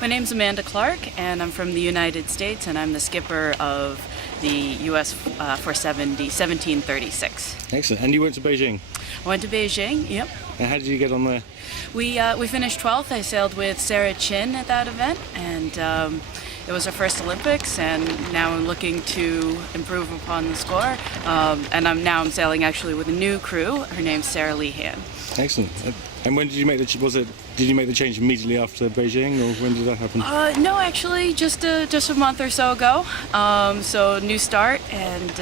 My name's Amanda Clark, and I'm from the United States, and I'm the skipper of the US 470 1736. Excellent. And you went to Beijing? I went to Beijing, yep. And how did you get on there? We finished 12th. I sailed with Sarah Chin at that event, and it was our first Olympics, and now I'm looking to improve upon the score. And I'm sailing actually with a new crew. Her name's Sarah Lee Han. Excellent. And when did you make the did you make the change immediately after Beijing, or when did that happen? No, actually, just a month or so ago. So new start, and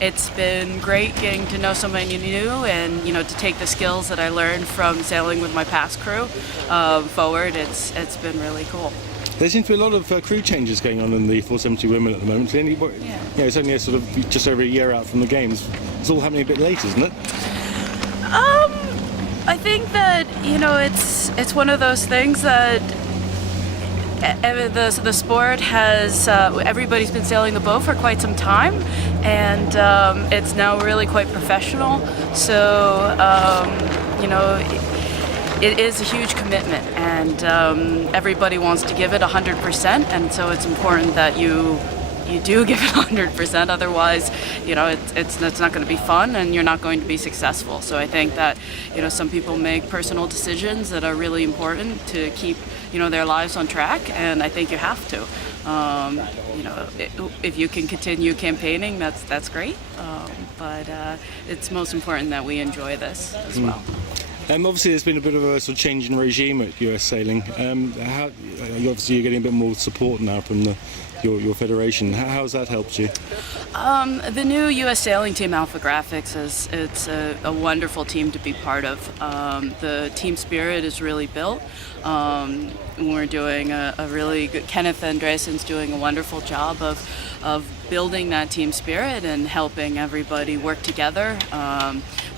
it's been great getting to know somebody new, and to take the skills that I learned from sailing with my past crew forward. It's been really cool. There seems to be a lot of crew changes going on in the 470 women at the moment. It's only sort of just over a year out from the games. It's all happening a bit late, isn't it? I think that it's one of those things that the sport has. Everybody's been sailing the boat for quite some time, and it's now really quite professional. So it is a huge commitment, and everybody wants to give it 100%, and so it's important that you do give it 100%. Otherwise, it's not going to be fun, and you're not going to be successful. So I think that some people make personal decisions that are really important to keep their lives on track, and I think you have to. If you can continue campaigning, that's great. But it's most important that we enjoy this as well. Obviously, there's been a bit of a sort of change in regime at US Sailing. Obviously, you're getting a bit more support now from your federation. How has that helped you? The new US Sailing Team Alphagraphics it's a wonderful team to be part of. The team spirit is really built. We're doing a really good. Kenneth Andresen's doing a wonderful job of building that team spirit and helping everybody work together.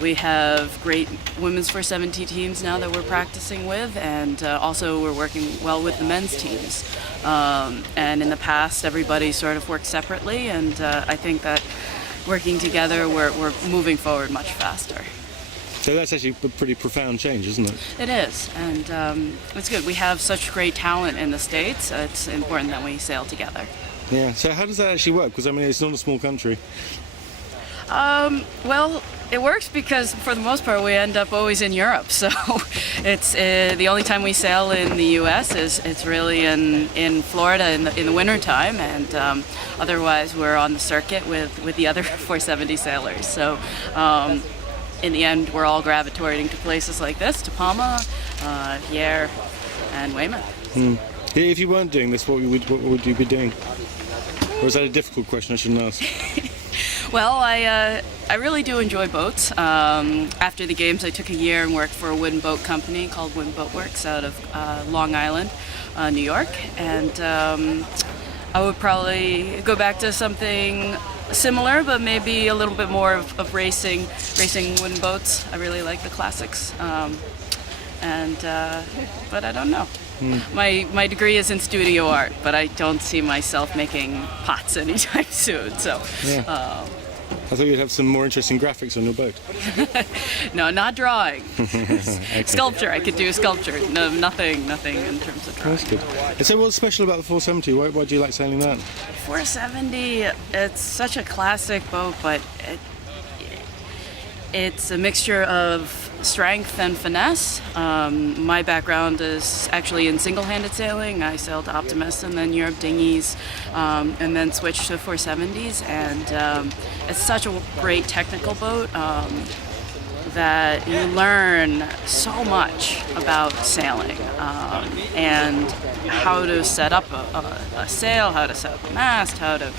We have great women's 470 teams now that we're practicing with, and also we're working well with the men's teams. And in the past, everybody sort of worked separately, and I think that working together, we're moving forward much faster. So that's actually a pretty profound change, isn't it? It is, and it's good. We have such great talent in the States. It's important that we sail together. Yeah, so how does that actually work? Because, it's not a small country. Well, it works because, for the most part, we end up always in Europe. So it's the only time we sail in the U.S. it's really in Florida in the wintertime, and otherwise we're on the circuit with the other 470 sailors. So in the end, we're all gravitating to places like this, to Palma, Hyères, and Weymouth. If you weren't doing this, what would you be doing? Or is that a difficult question I shouldn't ask? Well, I really do enjoy boats. After the games, I took a year and worked for a wooden boat company called Wooden Boat Works out of Long Island, New York. And I would probably go back to something similar, but maybe a little bit more of racing wooden boats. I really like the classics. But I don't know. My degree is in studio art, but I don't see myself making pots anytime soon. So, yeah. I thought you'd have some more interesting graphics on your boat. No, not drawing. Okay. Sculpture. I could do sculpture. No, nothing in terms of drawing. That's good. And so, what's special about the 470? Why do you like sailing that? 470. It's such a classic boat, but it's a mixture of strength and finesse. My background is actually in single-handed sailing. I sailed Optimist and then Europe dinghies, and then switched to 470s. And it's such a great technical boat that you learn so much about sailing and how to set up a sail, how to set up a mast, how to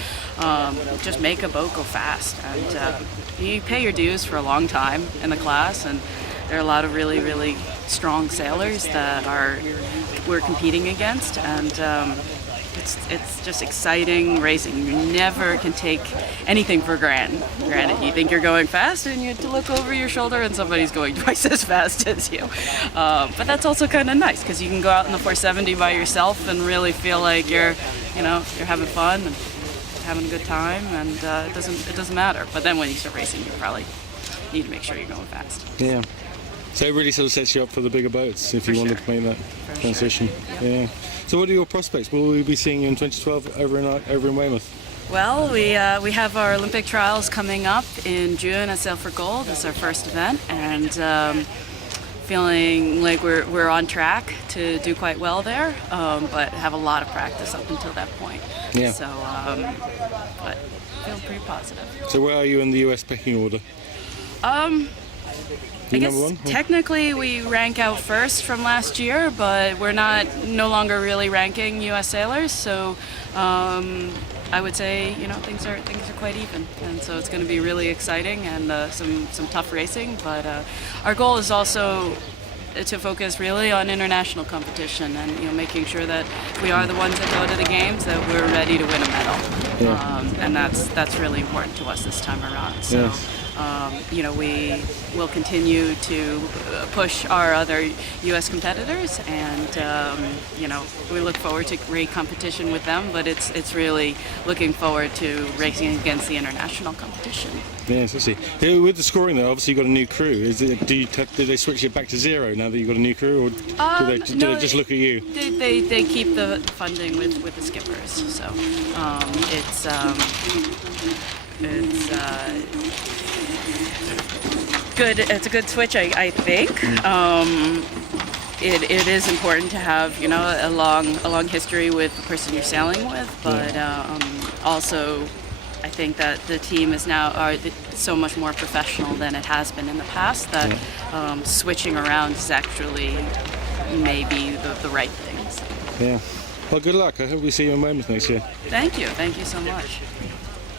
just make a boat go fast. And you pay your dues for a long time in the class, and there are a lot of really, really strong sailors that we're competing against, and it's just exciting racing. You never can take anything for granted. You think you're going fast, and you have to look over your shoulder, and somebody's going twice as fast as you. But that's also kind of nice because you can go out in the 470 by yourself and really feel like you're having fun and having a good time, and it doesn't matter. But then when you start racing, you probably need to make sure you're going fast. Yeah. So it really sort of sets you up for the bigger boats if you wanted to make that transition. Yeah. So what are your prospects? Will we be seeing you in 2012 over in Weymouth? Well, we have our Olympic trials coming up in June at Sail for Gold. It's our first event, and feeling like we're on track to do quite well there, but have a lot of practice up until that point. Yeah. So, but feel pretty positive. So where are you in the US pecking order? I guess number one? technically we rank out first from last year, but we're no longer really ranking U.S. sailors. So I would say things are quite even, and so it's going to be really exciting and some tough racing. But our goal is also to focus really on international competition and making sure that we are the ones that go to the games, that we're ready to win a medal. Yeah. And that's really important to us this time around. So. Yes. We will continue to push our other U.S. competitors, and we look forward to great competition with them. But it's really looking forward to racing against the international competition. Yes, I see. With the scoring, though, obviously you've got a new crew. Do they switch it back to zero now that you've got a new crew, or do they just look at you? They keep the funding with the skippers. So it's good. It's a good switch, I think. It is important to have a long history with the person you're sailing with, but also I think that the team is now so much more professional than it has been in the past. That switching around is actually maybe the right thing. So. Yeah. Well, good luck. I hope we see you in Weymouth next year. Thank you so much.